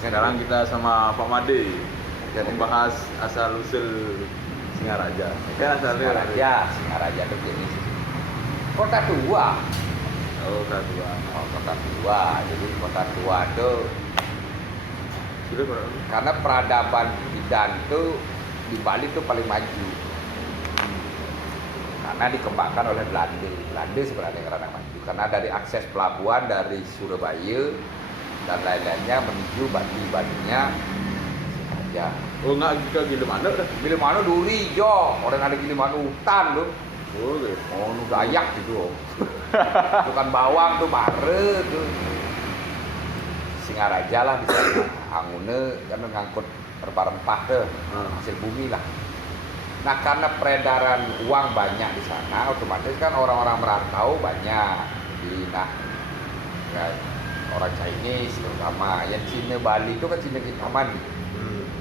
Sekarang kita sama Pak Made Jadi, membahas asal usul Singaraja. Kan asalnya Singaraja itu gini sih. Kota tua. oh Kadua. Oh, kota tua. Jadi kota tua itu Sudah berapa? karena peradaban bidan itu di Bali itu paling maju. Karena dikembangkan oleh Belanda. Belanda sebenarnya yang rada maju. Karena dari akses pelabuhan dari Surabaya dan lain-lainnya menuju Bali-Balinya Singaraja. Oh enggak ke Gilimanuk dah. Gilimanuk duri jo, orang ada Gilimanuk hutan tuh. Oh gitu. Oh, nu Dayak gitu. Bukan bawang tuh mare tuh. Singaraja lah di sana. Angune kan ngangkut rempah-rempah tuh, hasil bumi lah. Nah, karena peredaran uang banyak di sana, otomatis kan orang-orang merantau banyak. Jadi nah ya, orang Chinese terutama, yang Cina Bali itu kan Cina Kintamani.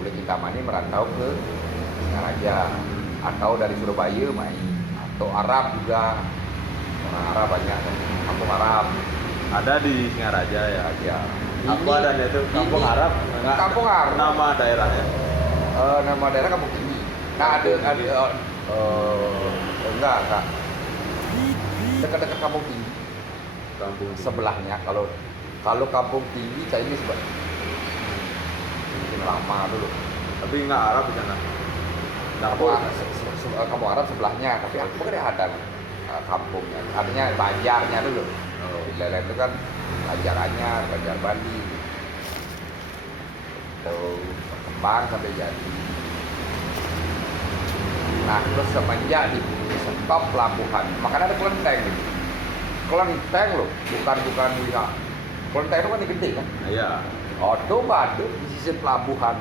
Boleh Kintamani merantau ke Singaraja atau dari Surabaya main. Atau Arab juga, orang Arab banyak, kampung Arab Ada di Singaraja ya. aja. Apa adanya itu Kampung Arab? Enggak. Kampung Arab. Nama daerahnya. Nama daerah Kampung Tinggi. Nah enggak. Dekat-dekat Kampung Tinggi Kampung sebelahnya. Kalau Kampung Tinggi Chinese Bang. Mungkin lama dulu. Tapi enggak Arab di sana. Kampung Arab sebelahnya, tapi aku kan ada kampungnya. Artinya banjarnya dulu. Oh. Di Lele itu kan banjarannya, Banjar Bali. Itu berkembang sampai jadi. Nah, terus semenjak di stop pelabuhan, makanya ada kelenteng gitu. Kelenteng loh, bukan ya. Kelenteng itu kan gede kan? Iya. Oh, itu Batu di sisi pelabuhan.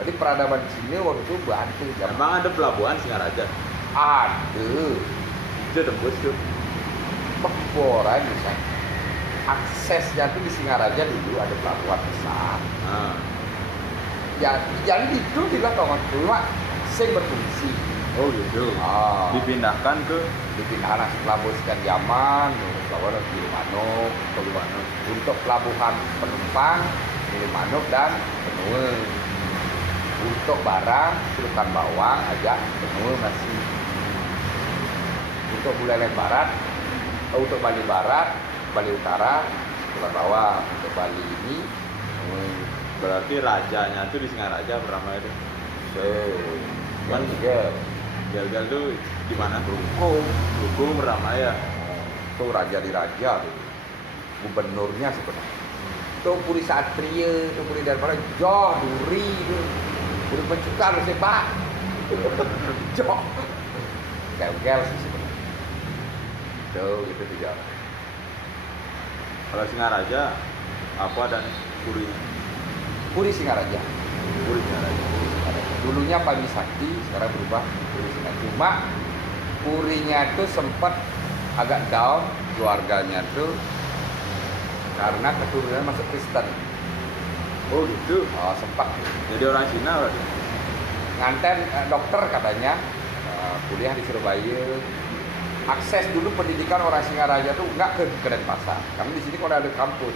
Jadi peradaban sini waktu itu Batu. Emang ada pelabuhan Singaraja? Ada. Itu tembus tuh. Peboran bisa. Aksesnya tuh di Singaraja dulu ada pelabuhan besar. Nah. Ya, jadi itu tidak kawan cuma sing berfungsi. Oh gitu. Ah, Dipindahkan ke dipindahkan pelabuhan sekian zaman, pelabuhan Gilimanuk, untuk pelabuhan penumpang Gilimanuk dan Benue. Untuk barang, Sultan Bawang aja Benue masih. Untuk Buleleng Barat, untuk Bali Barat, Bali Utara, Sultan Bawang. Untuk Bali ini, berarti rajanya tuh di Singaraja bernama itu. kan juga Gal-gal tuh di mana? hukum bernama ya. itu raja di raja tuh. Gubernurnya sebenarnya itu Puri Satria, itu Puri daripada Joh Duri itu Puri Pencukar sepak Joh gel sih sebenarnya itu gitu juga. Kalau Singaraja apa dan Puri Puri Singaraja Singaraja. dulunya Padi Sakti, sekarang berubah Puri Singaraja. Cuma Purinya tuh sempat agak down keluarganya tuh karena keturunannya masuk Kristen. Oh gitu. Sempat Jadi orang Cina berarti. nganten dokter katanya, kuliah di Surabaya. Akses dulu pendidikan orang Singaraja tuh nggak ke Denpasar, karena di sini kalau ada kampus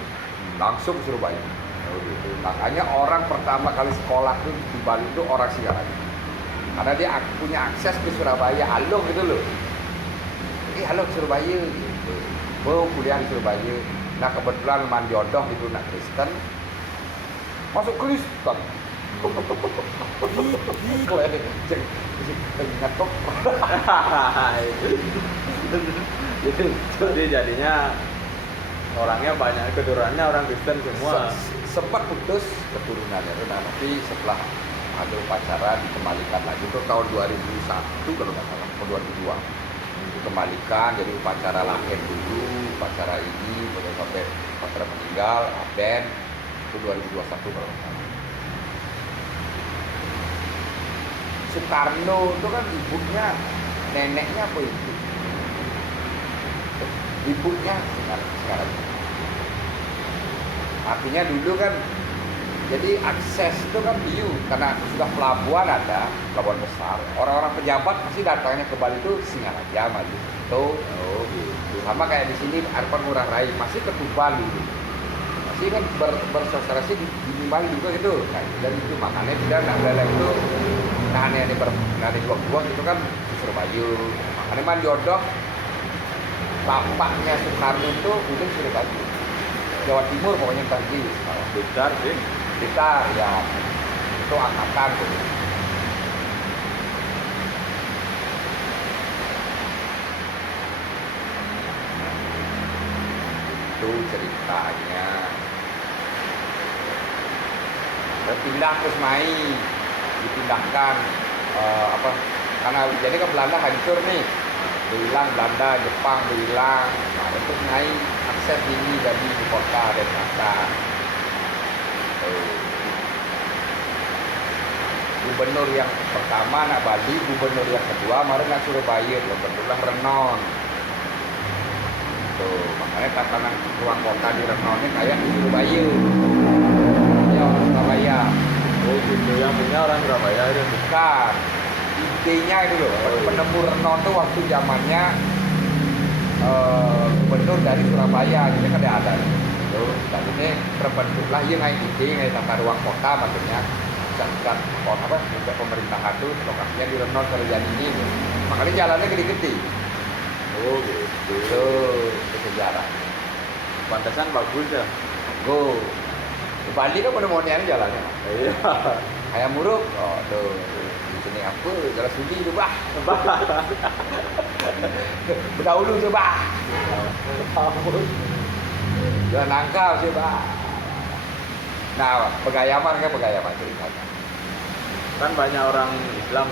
langsung ke Surabaya. Oh gitu. Makanya orang pertama kali sekolah tuh di Bali itu orang Singaraja, karena dia punya akses ke Surabaya, halo gitu loh. Halo ke Surabaya gitu. Mau kuliah di Surabaya. Nah kebetulan man jodoh itu nak Kristen, masuk Kristen. Ingat kok. Jadi jadinya orangnya banyak, keturunannya orang Kristen semua. Sempat putus keturunannya itu, nah, tapi setelah ada upacara dikembalikan lagi itu tahun 2001 kalau nggak salah, tahun 2002 dikembalikan jadi upacara lahir dulu, upacara ini sampai upacara meninggal, Aben itu 2021 kalau nggak salah. Soekarno itu kan ibunya, neneknya apa itu? Ibunya sekarang. Artinya dulu kan, jadi akses itu kan biu karena sudah pelabuhan ada, pelabuhan besar. Orang-orang pejabat pasti datangnya ke Bali itu Singaraja, Maju. Tuh, Oh gitu. sama kayak di sini Airport Ngurah Rai masih ke Tuban dulu. bersosialisasi kan bersosialisasi di Bali juga gitu. Nah, dan itu makanya tidak nak beleleng itu nah ini buang itu kan di Surabaya. Makanya man jodoh bapaknya Soekarno itu udah Surabaya. Jawa Timur pokoknya tadi. Blitar sih. Blitar ya. Itu angkatan tuh. Itu ceritanya. Pindah ke Semai, dipindahkan karena jadi kan Belanda hancur nih, hilang Belanda, Jepang hilang, nah, untuk Semai akses ini dari ibu kota dan selatan. Gubernur yang pertama anak Bali, gubernur yang kedua kemarin anak Surabaya, gubernurlah Renon. Tuh, makanya tatanan ruang kota di Renon ini kayak di Surabaya. Orang Surabaya. Oh gitu, yang punya orang Surabaya itu. Bukan. Idenya itu loh. Penemu Renon itu waktu zamannya gubernur dari Surabaya, jadi kan ada. Dan ini terbentuklah ya ngai ide, ngai tata ruang kota maksudnya. Pusat kota apa? Pusat pemerintahan itu lokasinya di Renon Serjani ini. Makanya jalannya gede-gede. Oh gitu. Itu sejarah. Pantesan bagus ya. Go. Di Bali kan penemuannya jalannya. Iya. Kayak Muruk. Oh, tuh. Di sini apa? Jalan Sudi tuh, Bah. Berdahulu tuh, Bah. Jalan Nangka sih, Bah. Nah, Pegayaman ceritanya. Kan banyak orang Islam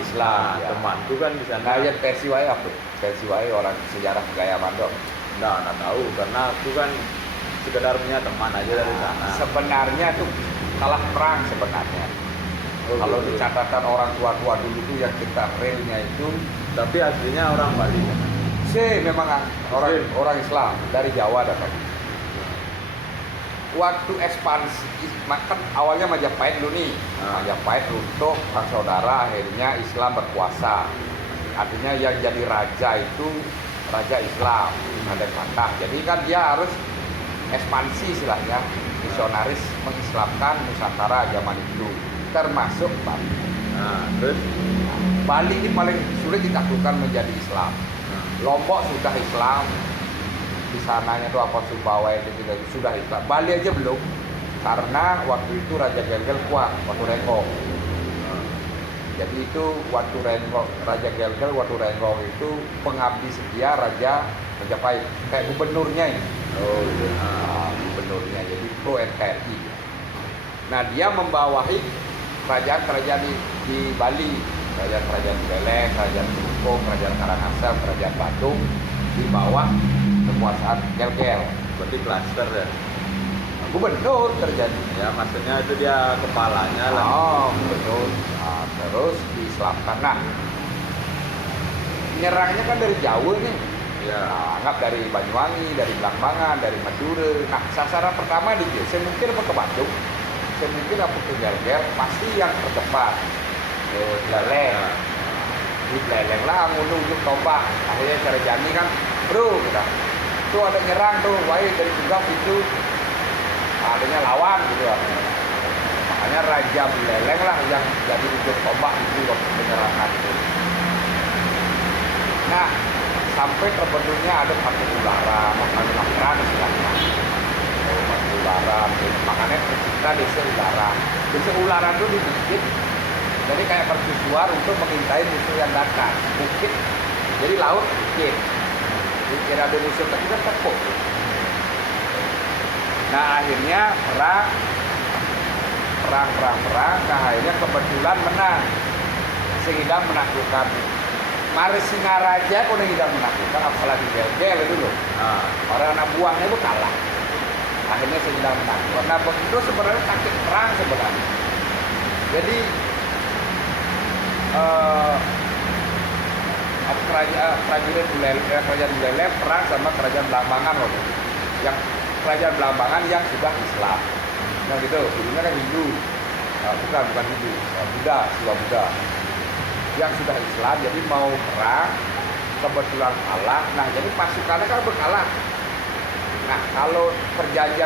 Ya. temanku kan di sana. Nah, ya versi wae apa? Versi wae orang sejarah Pegayaman dong. Nggak tahu karena aku kan sekedar punya teman aja dari sana. Sebenarnya tuh kalah perang sebenarnya. Kalau di catatan orang tua-tua dulu tuh yang kita realnya itu, Tapi aslinya orang Bali. memang orang Islam dari Jawa datang. Waktu ekspansi, makan awalnya Majapahit dulu nih. Majapahit runtuh, perang saudara, akhirnya Islam berkuasa. Artinya yang jadi raja itu raja Islam, ada Fatah. Jadi kan dia harus ekspansi istilahnya, misionaris mengislamkan Nusantara zaman itu, termasuk Bali. Nah, terus Bali ini paling sulit ditaklukkan menjadi Islam. Lombok sudah Islam, di sananya tuh apa Sumbawa itu juga sudah Islam. Bali aja belum, karena waktu itu Raja Gelgel kuat, waktu Renggong. Jadi itu waktu Renggong, Raja Gelgel waktu Renggong itu pengabdi setia Raja Majapahit, kayak gubernurnya ini. oh iya. Gubernurnya, jadi pro NKRI. Nah, dia membawahi kerajaan-kerajaan di Bali, kerajaan Buleleng, kerajaan Bungkung, kerajaan Karangasem, kerajaan Bandung di bawah kekuasaan Gelgel. Berarti klaster ya. Gubernur terjadi. Ya maksudnya itu dia kepalanya lah. Oh, gubernur. Nah, terus diislamkan. Nah, nyerangnya kan dari Jawa nih. Ya. Nah, anggap dari Banyuwangi, dari Blambangan, dari Madura. Nah, sasaran pertama di saya mungkin apa ke Bandung, saya mungkin apa ke Gelgel, pasti yang terdepan. Beleleng. Di Beleleng lah, ngunu ujung tombak. Akhirnya Serjani kan, bro, gitu. Tuh ada nyerang tuh, wahai dari tugas itu, adanya lawan gitu lah. Makanya Raja Beleleng lah yang jadi ujung tombak itu waktu penyerangan itu. Nah, sampai terbentuknya ada Batu Ulara, makanya peran istilahnya. Batu Ulara, makanya tercipta Desa Ulara. Desa Ulara itu dibikin, jadi kayak mercusuar untuk mengintai musuh yang datang. Bukit, jadi laut bukit. Kira ada musuh tapi kan tepuk. Nah, akhirnya perang. Nah, akhirnya kebetulan menang, sehingga menaklukkan. Mari Singaraja pun tidak menaklukkan, apalagi Gelgel itu loh. Orang anak buahnya itu kalah. Akhirnya sehingga menaklukkan. Nah, begitu sebenarnya taktik perang sebenarnya. Jadi kerajaan Buleleng perang sama kerajaan Blambangan waktu itu. Yang kerajaan Blambangan yang sudah Islam. Nah gitu, dulunya kan Hindu. Bukan Hindu, Buddha, Siwa Buddha. Yang sudah Islam, jadi mau perang, kebetulan kalah. Nah, jadi pasukannya kan berkalah. Nah, kalau perjanjian